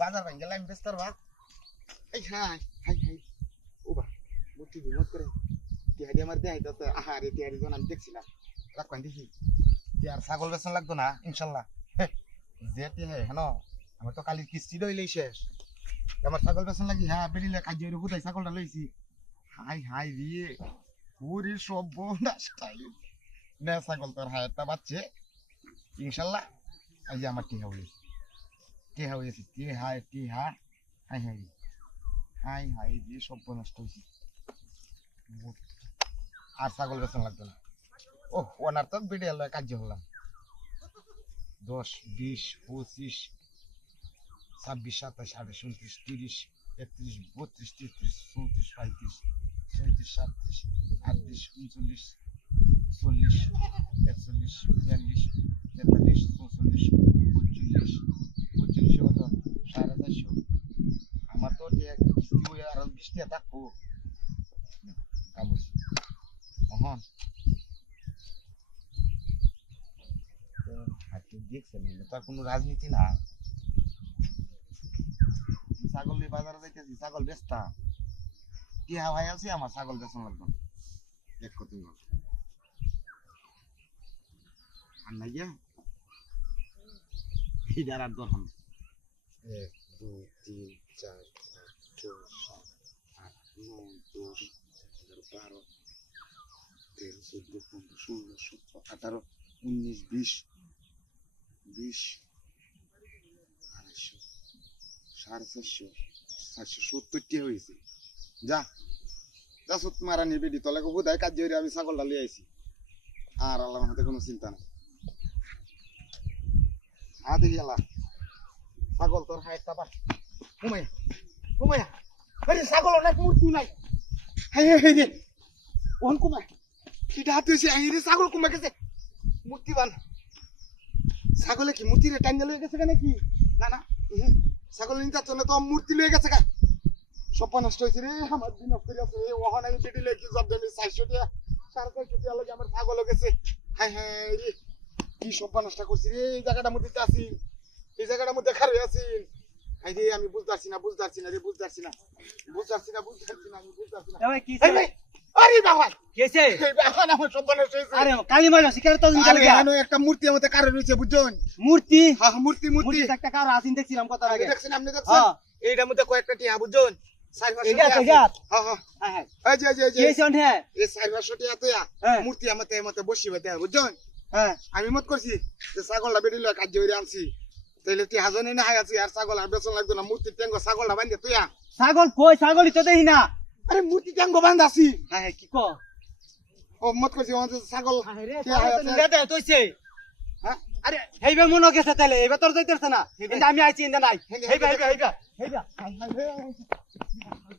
বাজার ভাই গেলাম বেস্তার ভাত এই হাই হাই হাই ওবা মুটি বিমত করে টিহারি আমার দেয় তো আহারে টিহারি জন আমি দেখছিলাম রাখবেন দেখি আর ছাগল বেচন লাগতো না ইনশাল্লাহ যে টিহে হেন আমার তো কালির কিস্তি রইলেই শেষ আমার ছাগল বেচন লাগি হ্যাঁ বেরিলে কাজ কোথায় ছাগলটা লইছি হাই হাই রে পুরি সব বন্ডাসটাই না ছাগল তোর হায়াতটা বাচ্চে ইনশাল্লাহ এই যে আমার টিহা হয়েছে টিহা হাই হাই হাই হাই দিয়ে সব নষ্ট হয়েছে আর ছাগল বেচন লাগতো না ও ওনার তো বেড়ে এলো কার্য হলাম 10 20 25 26 27 28 29 30 31 32 33 34 35 36 37 38 39 40 41 42 43 44 45 কত 450 আমার তো আর 20 টাকা থাকবো কামুস হাতে দেখছেন তার কোনো রাজনীতি না ছাগল নিয়ে বাজারে যাইতেছি ছাগল বেচতা কি হাওয়াই আছে আমার ছাগল বেচন লাগবে এক কত আর নাই গিয়া হিদার আর দরকার 1 2 3 4 5 6 7 8 9 10 11 12 13 14 15 16 17 18 19 20 250 470 হয়েছে যা যা সুত মারা নিবি দি তলে বোধহয় কাজ হইরে আমি ছাগলটা লিয়ে আইছি আর আল্লাহর হাতে কোনো চিন্তা নাই দেখি আল্লাহ ছাগল তোর হাইটটা পা ঘুমাইয়া আরে ছাগল অনেক মূর্তি নাই হাই হাই রে ওন কুমাই কিটা হাতে হইছে আই রে ছাগল কুমাই গেছে মূর্তি বান ছাগলে কি মূর্তি রে টাইনা লয়ে গেছে কেন কি না না ছাগল নিতা তো না তো মূর্তি লয়ে গেছে কা সব নষ্ট হইছে রে আমার দিন নষ্ট হইছে এই ওহান আমি বেটি লয়ে কি জব দেমি 400 টাকা 450 টাকা লাগে আমার ছাগল গেছে হাই হাই রে কি সব নষ্ট করছি রে এই জায়গাটার মধ্যে আছি এই জায়গাটার মধ্যে খারে আছি হাই রে আমি বুঝতাছি না রে বুঝতাছি না আমি বুঝতাছি না এ কি ছে আরে বাবা কেছে এই বাবা আমার সব নষ্ট হইছে আরে কালি মারা শিকার তো দিন আরে জানো একটা মূর্তির মধ্যে কারে রইছে বুঝছেন মূর্তি হ্যাঁ মূর্তি মূর্তি একটা কার আসিন দেখছিলাম কত আগে দেখছেন আপনি দেখছেন এইটার মধ্যে কয়েকটা টিয়া বুঝছেন এটা তো জাত হ্যাঁ হ্যাঁ হ্যাঁ এই যে কেছে ওন হ্যাঁ এই 450 টাকা তো মূর্তি আমাতে বসিবে তে বুঝছেন হ্যাঁ আমি মত করছি যে ছাগলটা বেরিল কাজ হইরে আনছি তাইলে টি হাজনে না হাই আছে আর ছাগল আর বেচন লাগতো না মূর্তি টেঙ্গ ছাগলটা বান্ধে তুইয়া ছাগল কই ছাগলই তো দেই না আরে মূর্তি টেঙ্গ বান্ধাছি হ্যাঁ হ্যাঁ কি কো ও মত করছি ও ছাগল আরে ছাগল তো নিতে তোইছে হ্যাঁ আরে হেইবা মন গেছে তাইলে এবার তোর যাইতেছ না কিন্তু আমি আইছি ইন্দা নাই হেইবা